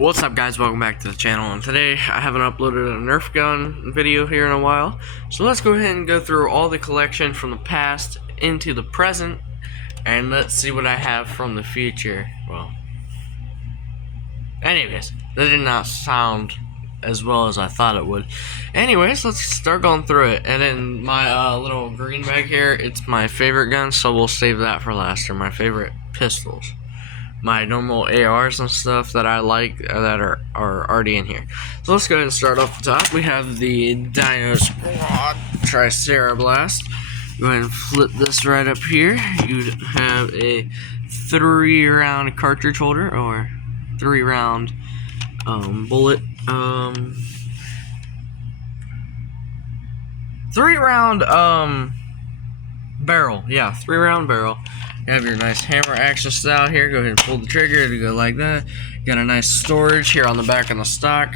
What's up, guys? Welcome back to the channel, and today I haven't uploaded a Nerf gun video here in a while, so let's go ahead and go through all the collection from the past into the present, and let's see what I have from the future. Well, anyways, that did not sound as well as I thought it would. Anyways, let's start going through it. And in my little green bag here, it's my favorite gun, so we'll save that for last, or my favorite pistols. My normal ARs and stuff that I like that are already in here. So let's go ahead and start off the top. We have the Dino Squad Tricera Blast. Go ahead and flip this right up here. You have a 3-round cartridge holder, or 3-round bullet. 3-round barrel. Yeah, 3-round barrel. You have your nice hammer action style here. Go ahead and pull the trigger to go like that. Got a nice storage here on the back of the stock.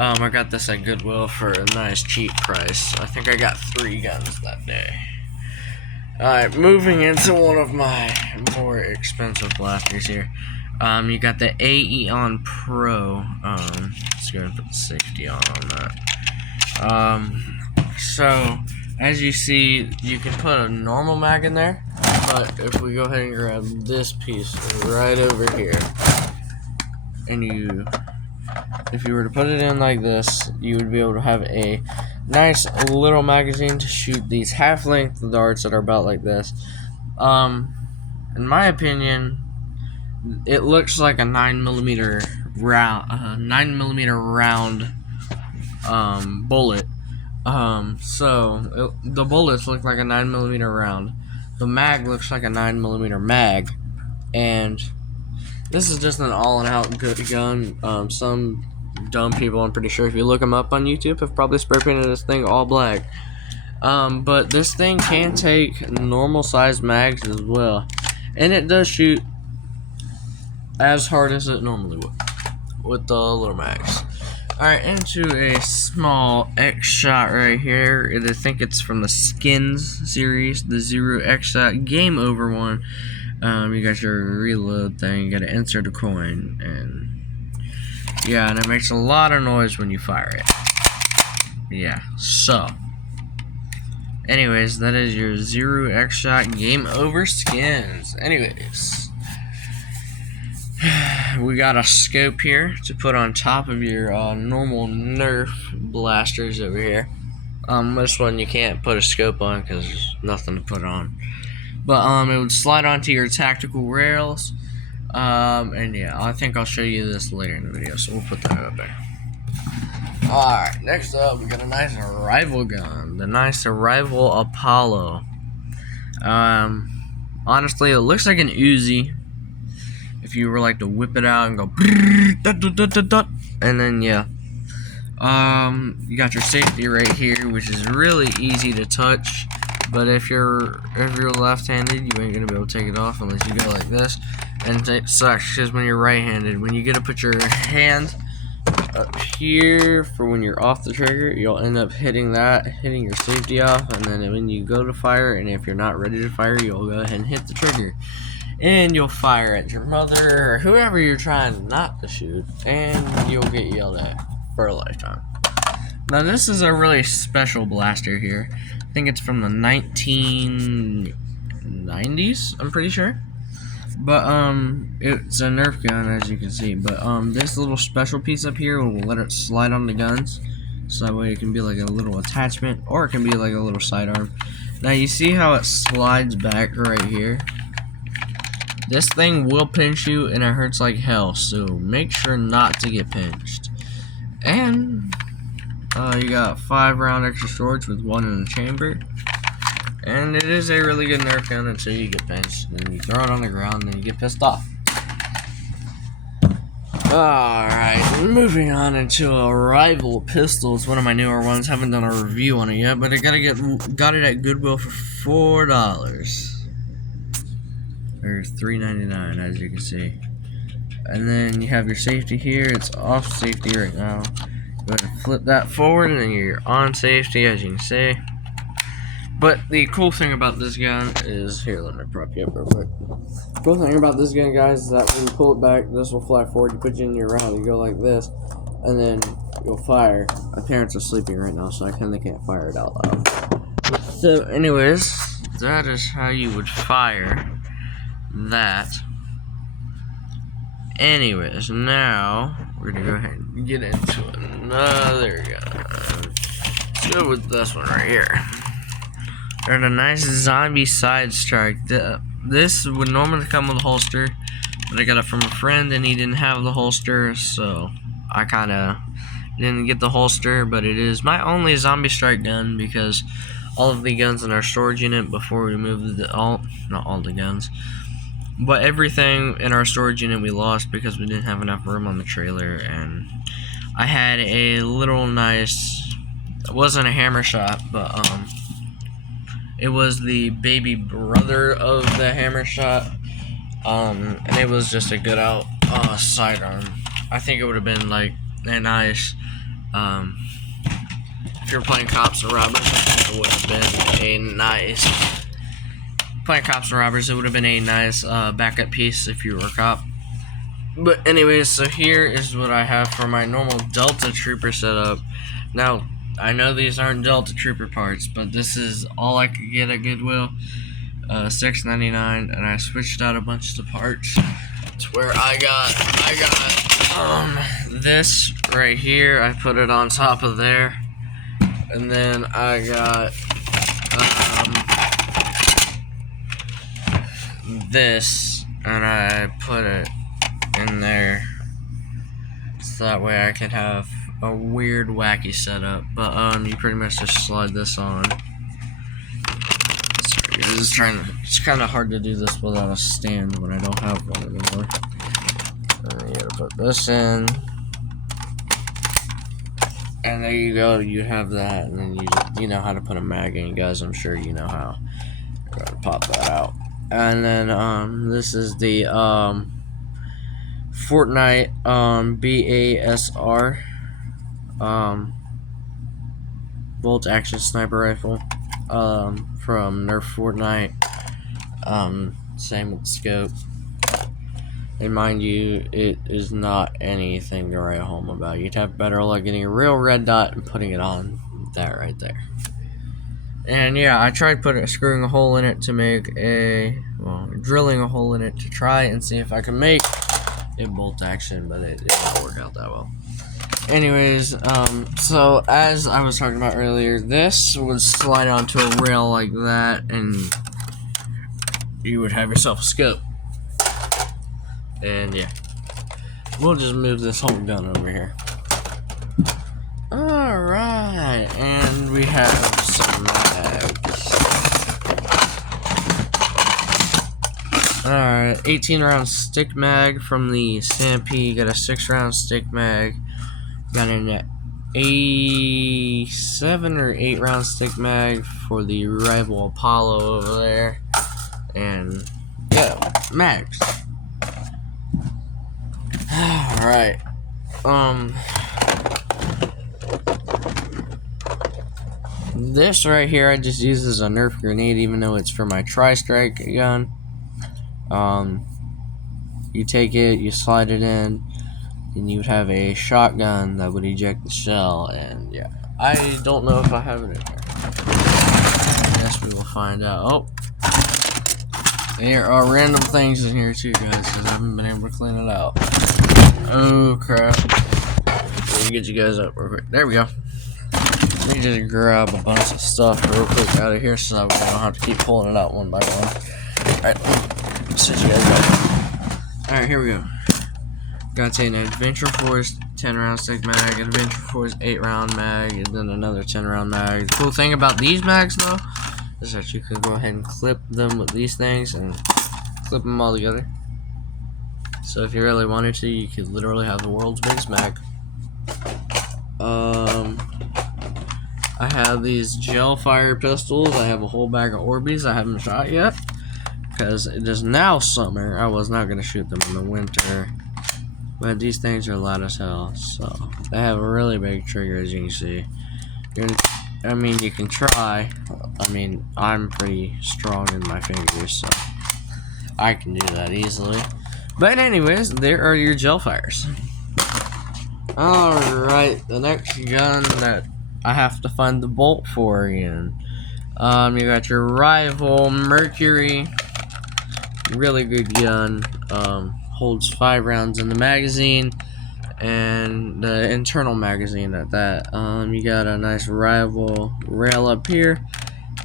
I got this at Goodwill for a nice cheap price. I think I got 3 guns that day. Alright, moving into one of my more expensive blasters here. You got the Aeon Pro. Let's go ahead and put the safety on that. So, as you see, you can put a normal mag in there. But if we go ahead and grab this piece right over here, and if you were to put it in like this, you would be able to have a nice little magazine to shoot these half-length darts that are about like this. In my opinion, it looks like a 9mm round bullet. So the bullets look like a 9mm round. The mag looks like a 9mm mag, and this is just an all-in-out good gun. Some dumb people, I'm pretty sure, if you look them up on YouTube, have probably spray painted this thing all black. But this thing can take normal-sized mags as well, and it does shoot as hard as it normally would with the little mags. Alright, into a small X shot right here. I think it's from the Skins series, the 0X shot game over one. You got your reload thing, you gotta insert a coin, and yeah, and it makes a lot of noise when you fire it. Yeah, so anyways, that is your 0X shot game over Skins. Anyways, we got a scope here to put on top of your normal Nerf blasters over here. This one you can't put a scope on because there's nothing to put on. But it would slide onto your tactical rails. And yeah, I think I'll show you this later in the video, so we'll put that up there. Alright, next up we got a nice rival gun. The nice Rival Apollo. Honestly, it looks like an Uzi. If you were like to whip it out and go, and then yeah, you got your safety right here, which is really easy to touch. But if you're left-handed, you ain't gonna be able to take it off unless you go like this. And it sucks because when you're right-handed, when you get to put your hand up here for when you're off the trigger, you'll end up hitting your safety off, and then when you go to fire, and if you're not ready to fire, you'll go ahead and hit the trigger. And you'll fire at your mother or whoever you're trying not to shoot, and you'll get yelled at for a lifetime. Now this is a really special blaster here. I think it's from the 1990s, I'm pretty sure. But it's a Nerf gun, as you can see. But this little special piece up here will let it slide on the guns, so that way it can be like a little attachment, or it can be like a little sidearm. Now you see how it slides back right here? This thing will pinch you, and it hurts like hell, so make sure not to get pinched. And you got 5-round extra storage with 1 in the chamber. And it is a really good Nerf gun until you get pinched. Then you throw it on the ground, and then you get pissed off. Alright, moving on into a Rival pistol. It's one of my newer ones. Haven't done a review on it yet, but I got it at Goodwill for $4. Or $3.99, as you can see. And then you have your safety here. It's off safety right now. Go ahead and flip that forward, and then you're on safety, as you can see. But the cool thing about this gun is, here, let me prop you up real quick. The cool thing about this gun, guys, is that when you pull it back, this will fly forward. You put it in your round, you go like this, and then you'll fire. My parents are sleeping right now, so I kinda can't fire it out loud. So, anyways, that is how you would fire that. Anyways, now we're gonna go ahead and get into another gun. Let's go with this one right here. Got a nice zombie side strike. This would normally come with a holster, but I got it from a friend and he didn't have the holster, so I kinda didn't get the holster. But it is my only zombie strike gun because all of the guns in our storage unit before we moved not all the guns, but everything in our storage unit we lost because we didn't have enough room on the trailer. And I had a little nice, it wasn't a hammer shot, but it was the baby brother of the hammer shot, and it was just a good out sidearm. I think it would have been like a nice, if you're playing cops and robbers, I think it would have been a nice, playing cops and robbers, it would have been a nice backup piece if you were a cop. But anyways, so here is what I have for my normal Delta Trooper setup. Now, I know these aren't Delta Trooper parts, but this is all I could get at Goodwill, $6.99, and I switched out a bunch of the parts to where I got this right here. I put it on top of there, and then I got this, and I put it in there so that way I could have a weird wacky setup. But you pretty much just slide this on. Sorry, it's kind of hard to do this without a stand when I don't have one anymore. You gotta put this in, and there you go. You have that, and then you know how to put a mag in, guys. I'm sure you know how. You're gonna pop that out, and then this is the Fortnite BASR bolt action sniper rifle from Nerf Fortnite. Same with scope. And mind you, it is not anything to write home about. You'd have better luck getting a real red dot and putting it on that right there. And yeah, I tried screwing a hole in it to make drilling a hole in it to try and see if I can make it bolt action, but it didn't work out that well. Anyways, so as I was talking about earlier, this would slide onto a rail like that, and you would have yourself a scope. And yeah, we'll just move this whole gun over here. Alright, and we have some mags. Alright, 18 round stick mag from the Stampede. Got a 6 round stick mag. Got an 7 or 8 round stick mag for the rival Apollo over there. And yeah, mags. Alright. This right here I just use as a Nerf grenade, even though it's for my tri-strike gun. You take it, you slide it in, and you would have a shotgun that would eject the shell. And yeah, I don't know if I have it in there. I guess we will find out. Oh, there are random things in here too, guys, because I haven't been able to clean it out. Oh crap. Let me get you guys up real quick. There we go. Let me just grab a bunch of stuff real quick out of here so that we don't have to keep pulling it out one by one. Alright, set you guys up. Alright, here we go. Got an Adventure Force 10 round stick mag, Adventure Force 8 round mag, and then another 10 round mag. The cool thing about these mags though is that you can go ahead and clip them with these things and clip them all together. So if you really wanted to, you could literally have the world's biggest mag. I have these gel fire pistols. I have a whole bag of Orbeez I haven't shot yet because it is now summer. I was not going to shoot them in the winter, but these things are loud as hell. So they have a really big trigger, as you can see. I mean, you can try. I mean, I'm pretty strong in my fingers, so I can do that easily. But anyways, there are your gel fires. Alright, the next gun that I have to find the bolt for again. You got your rival Mercury. Really good gun. Holds 5 rounds in the magazine. And the internal magazine at that. You got a nice rival rail up here,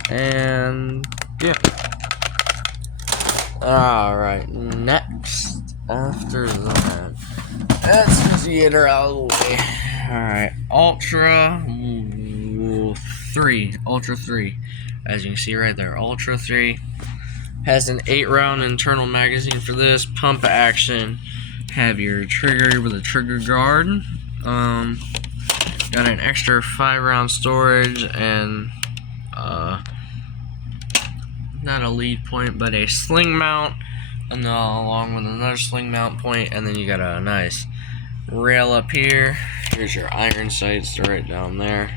and yeah. Alright, next after that, let's just get her out of the way. Alright, Ultra 3, as you can see right there. Ultra 3 has an 8-round internal magazine for this, pump action. Have your trigger with a trigger guard. Got an extra 5-round storage and not a lead point, but a sling mount, and then along with another sling mount point, and then you got a nice rail up here. Here's your iron sights right down there.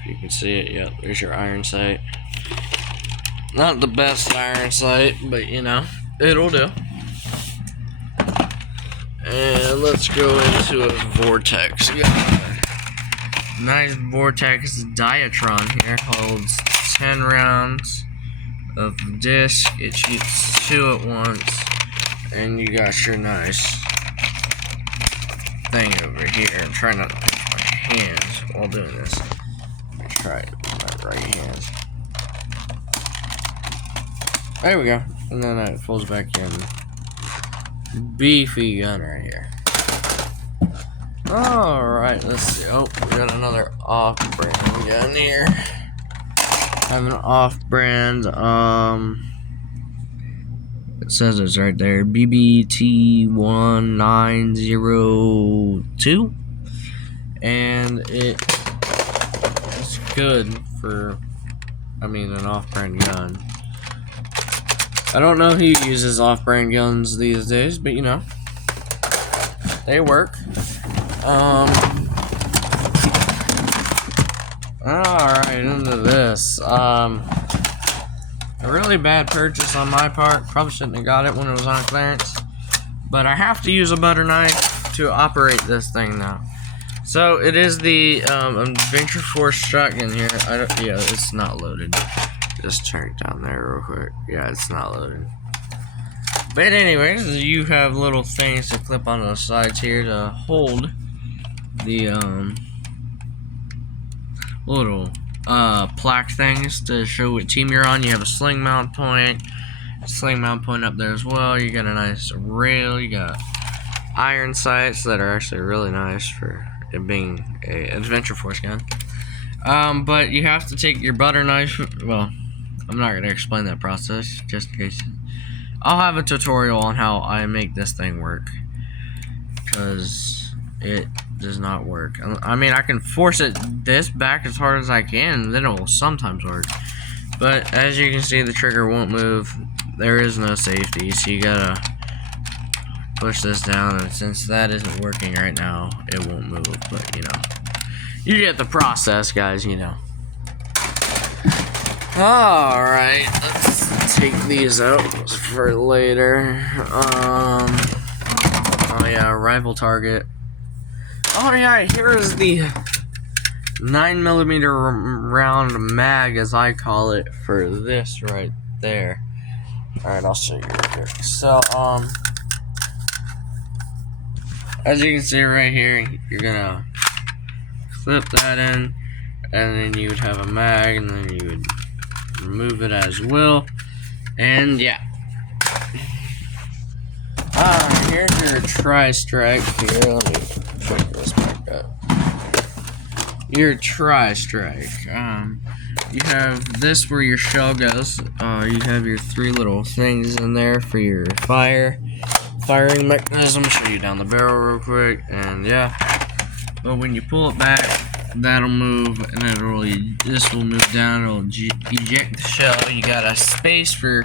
If you can see it, yep, there's your iron sight. Not the best iron sight, but you know, it'll do. And let's go into a Vortex. Nice Vortex Diatron here. Holds 10 rounds of disc. It shoots 2 at once. And you got your nice thing over here. I'm trying not to use my hands while doing this. Let me try it with my right hand. There we go. And then it folds back in. Beefy gun right here. Alright, let's see. Oh, we got another off-brand gun here. I have an off-brand, it says it's right there, BBT1902. And it's good for, I mean, an off-brand gun. I don't know who uses off-brand guns these days, but you know, they work. Alright, into this. A really bad purchase on my part. Probably shouldn't have got it when it was on clearance. But I have to use a butter knife to operate this thing now. So it is the Adventure Force shotgun here. Yeah, it's not loaded. Just turn it down there real quick. Yeah, it's not loaded. But anyways, you have little things to clip onto the sides here to hold the little plaque things to show what team you're on. You have a sling mount point up there as well. You got a nice rail. You got iron sights that are actually really nice for it being a Adventure Force gun. But you have to take your butter knife. Well, I'm not going to explain that process, just in case. I'll have a tutorial on how I make this thing work, because it does not work. I mean, I can force this back as hard as I can, and then it will sometimes work. But as you can see, the trigger won't move. There is no safety, so you gotta push this down, and since that isn't working right now, it won't move. But, you know, you get the process, guys, you know. Alright, let's take these out for later. Oh yeah, rival target. Oh yeah, here is the 9mm round mag, as I call it, for this right there. Alright, I'll show you right here. So, as you can see right here, you're gonna clip that in, and then you would have a mag, and then you would remove it as well, and yeah. Here's your tri-strike here. Let me put this back up. Your tri-strike. You have this where your shell goes. You have your 3 little things in there for your firing mechanism. Show you down the barrel real quick, and yeah. But when you pull it back, that'll move, and this will move down. It'll eject the shell. You got a space for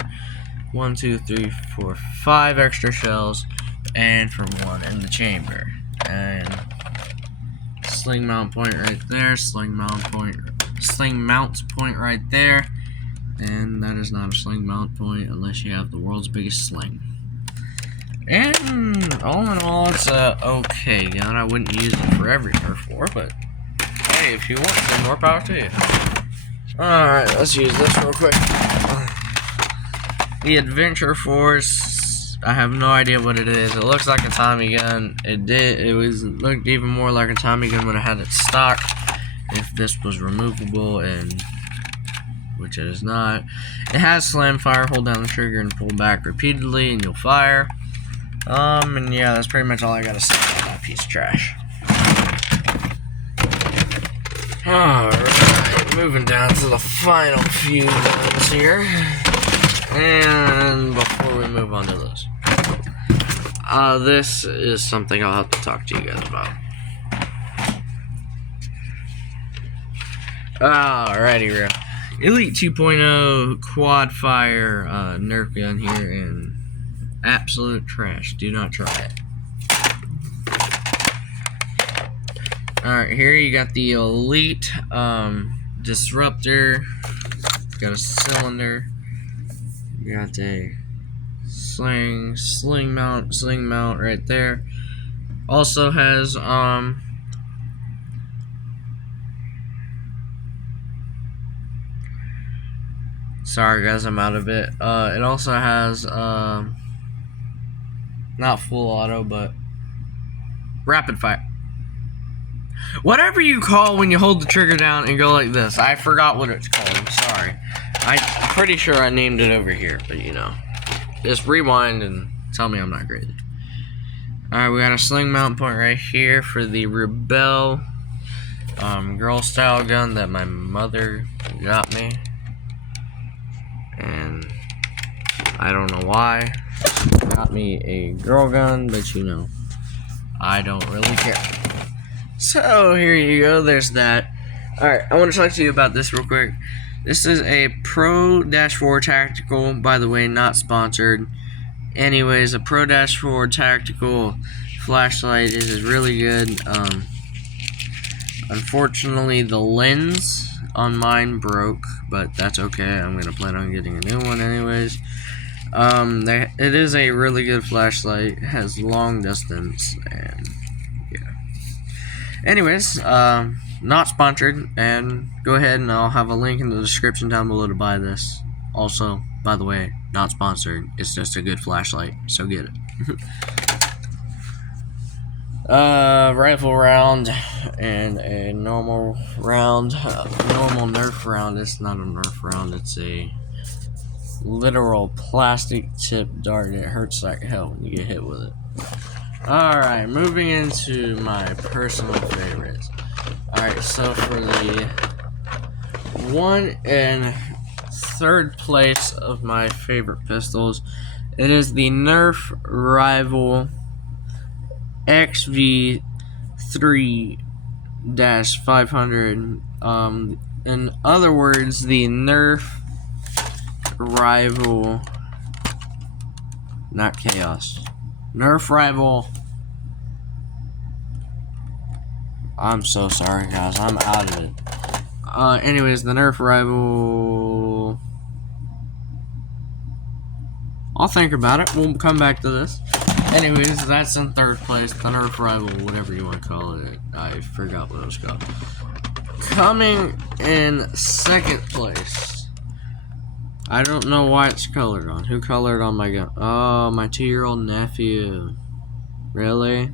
1, 2, 3, 4, 5 extra shells, and for 1 in the chamber. And sling mount point right there, sling mount point right there, and that is not a sling mount point unless you have the world's biggest sling. And all in all, it's a okay gun. I wouldn't use it for every Nerf war, but hey, if you want to, more power to you. Alright, let's use this real quick. The Adventure Force, I have no idea what it is. It looks like a Tommy gun. It looked even more like a Tommy gun when I had it stock. If this was removable, and which it is not. It has slam fire. Hold down the trigger and pull back repeatedly, and you'll fire. And yeah, that's pretty much all I gotta say about that piece of trash. Alright, moving down to the final few guns here. And before we move on to this, this is something I'll have to talk to you guys about. Alrighty, real. Elite 2.0 quad fire Nerf gun here, and absolute trash. Do not try it. Alright, here you got the Elite Disruptor. Got a cylinder. You got a sling mount right there. Also has sorry guys, I'm out of it. It also has not full auto, but rapid fire. Whatever you call when you hold the trigger down and go like this. I forgot what it's called. I'm sorry. I'm pretty sure I named it over here, but you know. Just rewind and tell me I'm not crazy. Alright, we got a sling mount point right here for the Rebel girl style gun that my mother got me. And I don't know why she got me a girl gun, but you know, I don't really care. So here you go, there's that. Alright, I want to talk to you about this real quick. This is a Pro-4 Tactical, by the way, not sponsored. Anyways, a Pro-4 Tactical flashlight. It is really good. Unfortunately, the lens on mine broke, but that's okay. I'm gonna plan on getting a new one anyways. It is a really good flashlight. It has long distance, and yeah. Anyways, not sponsored, and go ahead and I'll have a link in the description down below to buy this. Also, by the way, not sponsored. It's just a good flashlight, so get it. Rifle round and a normal round. Normal Nerf round. It's not a Nerf round. It's a literal plastic tip dart. It hurts like hell when you get hit with it. Alright, moving into my personal favorites. Alright, so for the 1 and 3rd place of my favorite pistols, it is the Nerf Rival XV3-500. In other words, the Nerf Rival, not Chaos. Nerf Rival. I'm so sorry, guys. I'm out of it. Anyways, the Nerf Rival. I'll think about it. We'll come back to this. Anyways, that's in 3rd place. The Nerf Rival, whatever you want to call it. I forgot what it was called. Coming in 2nd place. I don't know why it's colored on. Who colored on my gun? Oh, my 2-year-old nephew. Really?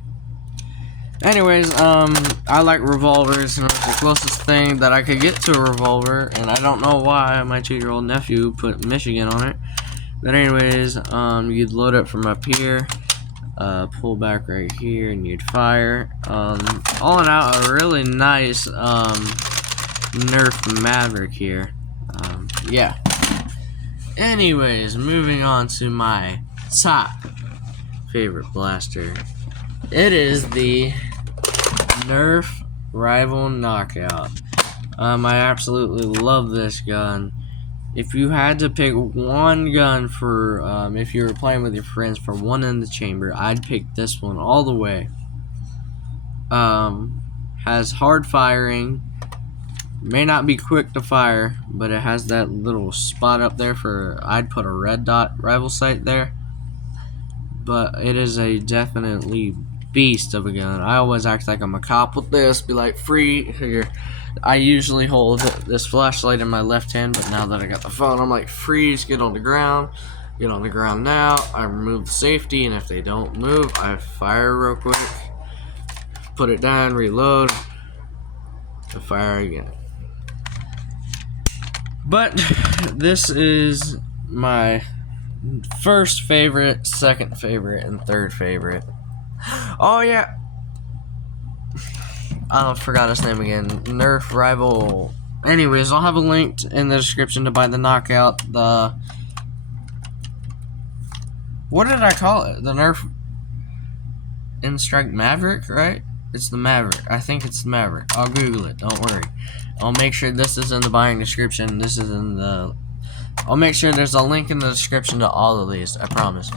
Anyways, I like revolvers, and it was the closest thing that I could get to a revolver, and I don't know why my 2-year-old nephew put Michigan on it. But anyways, you'd load it from up here, pull back right here, and you'd fire. All in all, a really nice Nerf Maverick here. Yeah. Anyways, moving on to my top favorite blaster. It is the Nerf Rival Knockout. I absolutely love this gun. If you had to pick one gun for, if you were playing with your friends for one in the chamber, I'd pick this one all the way. has hard firing. May not be quick to fire, but it has that little spot up there for, I'd put a red dot rival sight there. But it is a definitely beast of a gun. I always act like I'm a cop with this, be like, free here. I usually hold this flashlight in my left hand, but now that I got the phone, I'm like, freeze, get on the ground. Get on the ground now. I remove the safety, and if they don't move, I fire real quick. Put it down, reload, and fire again. But this is my first favorite, second favorite, and third favorite. Oh yeah, I forgot his name again. Nerf rival. Anyways, I'll have a link in the description to buy the knockout. What did I call it? The Nerf Strike Maverick, right? It's the Maverick. I think it's the Maverick. I'll Google it. Don't worry. I'll make sure this is in the buying description. This is in the... I'll make sure there's a link in the description to all of these. I promise.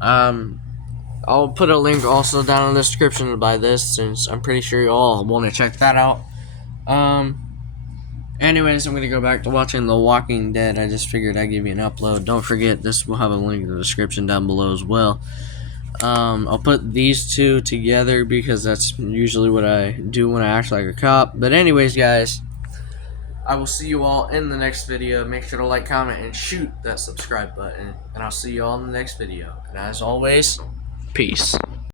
I'll put a link also down in the description to buy this, since I'm pretty sure you all want to check that out. Anyways, I'm going to go back to watching The Walking Dead. I just figured I'd give you an upload. Don't forget, this will have a link in the description down below as well. I'll put these two together because that's usually what I do when I act like a cop. But anyways, guys, I will see you all in the next video. Make sure to like, comment, and shoot that subscribe button. And I'll see you all in the next video. And as always, peace.